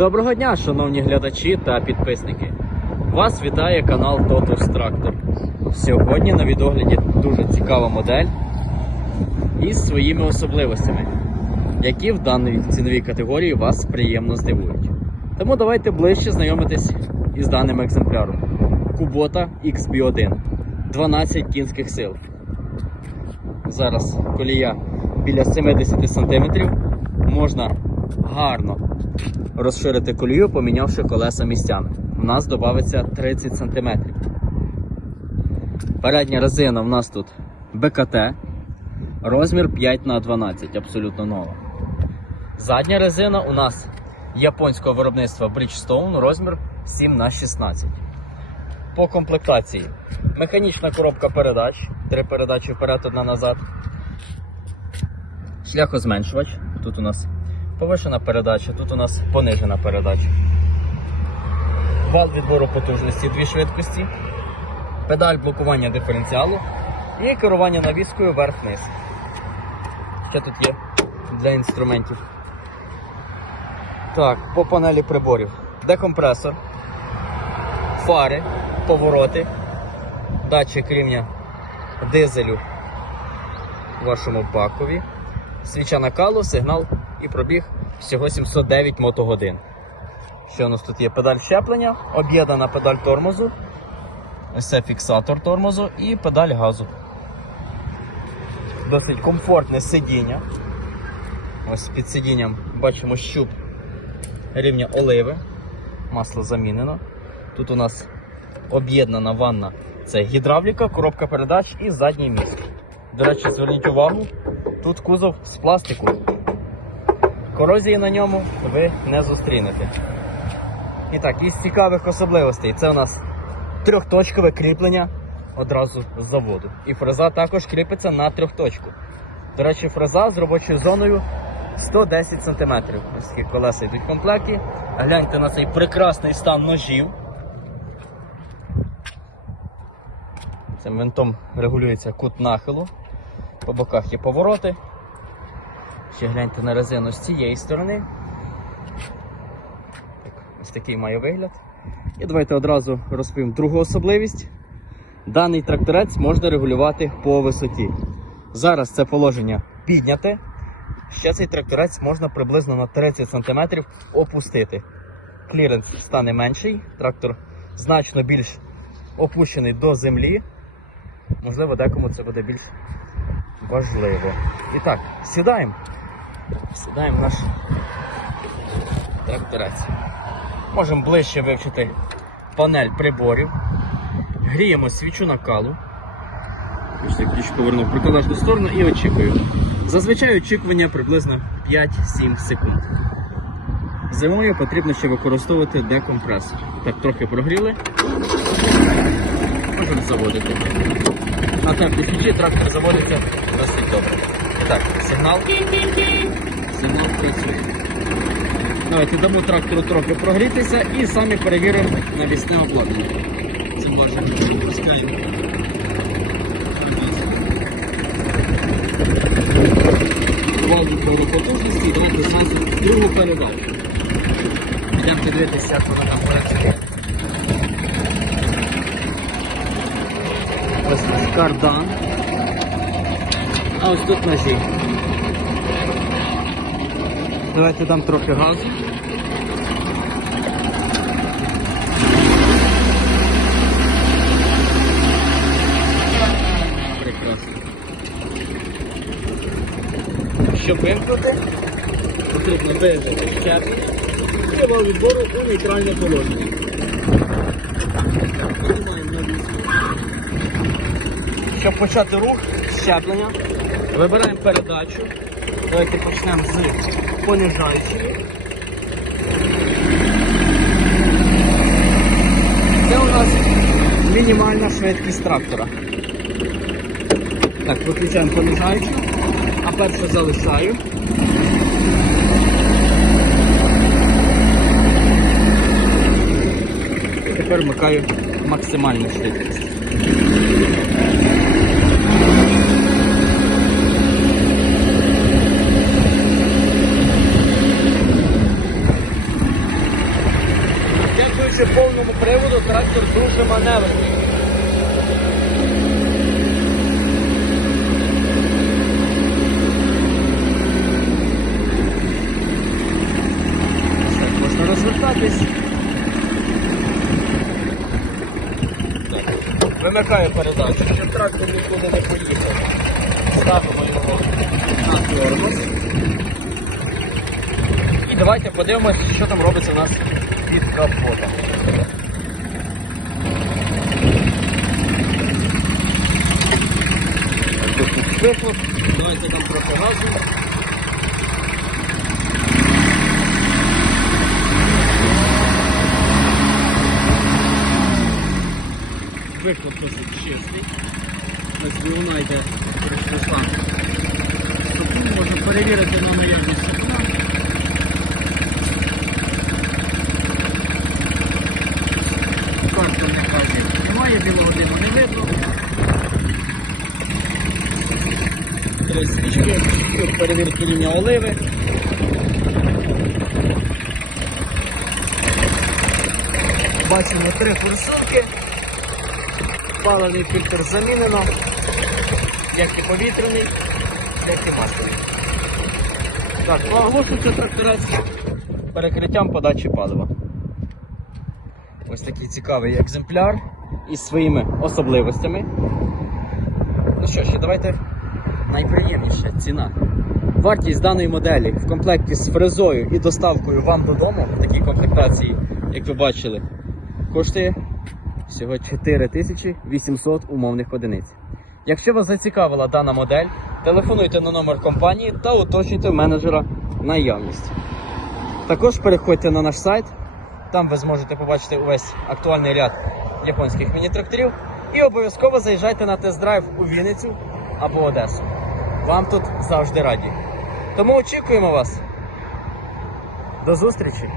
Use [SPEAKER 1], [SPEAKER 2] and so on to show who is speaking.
[SPEAKER 1] Доброго дня, шановні глядачі та підписники. Вас вітає канал Totus Tractor. Сьогодні на відогляді дуже цікава модель із своїми особливостями, які в даній ціновій категорії вас приємно здивують. Тому давайте ближче знайомитись із даним екземпляром. Kubota XB1 12 кінських сил. Зараз колія біля 70 см. Можна гарно розширити колію, помінявши колеса місцями. У нас додається 30 см. Передня резина у нас тут БКТ, розмір 5х12, абсолютно нова. Задня резина у нас японського виробництва Bridgestone, розмір 7х16. По комплектації механічна коробка передач, три передачі вперед, одна назад. Шляхозменшувач. Тут у нас повишена передача, тут у нас понижена передача. Вал відбору потужності, дві швидкості, педаль блокування диференціалу і керування навіскою вверх-вниз. Ще тут є для інструментів. Так, по панелі приборів. Декомпресор, фари, повороти, датчик рівня дизелю вашому бакові, свіча накалу, сигнал і пробіг всього 709 мотогодин. Що у нас тут є? Педаль щеплення, об'єднана педаль тормозу, це фіксатор тормозу і педаль газу. Досить комфортне сидіння. Ось під сидінням бачимо щуп рівня оливи. Масло замінено. Тут у нас об'єднана ванна. Це гідравліка, коробка передач і задній міст. До речі, зверніть увагу, тут кузов з пластику. Корозії на ньому ви не зустрінете. І так, із цікавих особливостей це у нас трьохточкове кріплення одразу з заводу. І фреза також кріпиться на трьохточку. До речі, фреза з робочою зоною 110 см. Ось такі колеса йдуть в комплекті. Гляньте на цей прекрасний стан ножів. Цим винтом регулюється кут нахилу. По боках є повороти. Ще гляньте на резину з цієї сторони. Ось такий має вигляд. І давайте одразу розповім другу особливість. Даний тракторець можна регулювати по висоті. Зараз це положення підняте. Ще цей тракторець можна приблизно на 30 см опустити. Кліренс стане менший, трактор значно більш опущений до землі. Можливо, декому це буде більш важливо. І так, сідаємо. Сідаємо наш тракторець. Можемо ближче вивчити панель приборів. Гріємо свічу накалу. Ключ повернув протилежну сторону і очікую. Зазвичай очікування приблизно 5-7 секунд. Зимою потрібно ще використовувати декомпресор. Так, трохи прогріли. Можемо заводити. На теплій свічі трактор заводиться досить добре. Так, сигнал. Сигнал працює. Давайте дамо трактору трохи прогрітися і самі перевіримо навісне обладнання. Це бачимо, пускаємо. Вал відбору потужності і давайте зразу другу передачу. Йдемо подивитися, як вона там працює. Ось наш кардан. А ось тут ножі. Давайте дам трохи газу. Прекрасно. Щоб вимкнути, потрібно виявити щеплення і вал відбору у нейтральне положення. Щоб почати рух щеплення, вибираємо передачу. Давайте почнемо з понижаючої. Це у нас мінімальна швидкість трактора. Так, виключаємо понижаючу, а перше залишаю. Тепер вмикаю максимальну швидкість. Користуючи повному приводу, трактор дуже маневрений. Так, можна розвертатись. Так. Вимикаю передачу, щоб трактор нікуди не поїхав. Ставимо його на тормоз. І давайте подивимось, що там робиться у нас тут вихлоп. Давайте там трохи газу. Вихлоп досить чистий. Ось двигуна йде прийшла. Тут можна перевірити на наявність Три свічки, тут перевірки рівня оливи. Бачимо три форсунки. Паливний фільтр замінено, як і повітряний, як і масляний. Так, оголошується тракторець перекриттям подачі палива. Ось такий цікавий екземпляр із своїми особливостями. Ну що ж, давайте найприємніше ціна. Вартість даної моделі в комплекті з фрезою і доставкою вам додому в такій комплектації, як ви бачили, коштує всього 4800 умовних одиниць. Якщо вас зацікавила дана модель, телефонуйте на номер компанії та уточнюйте менеджера наявність. Також переходьте на наш сайт, там ви зможете побачити увесь актуальний ряд японських міні-тракторів і обов'язково заїжджайте на тест-драйв у Вінницю або Одесу. Вам тут завжди раді. Тому очікуємо вас. До зустрічі!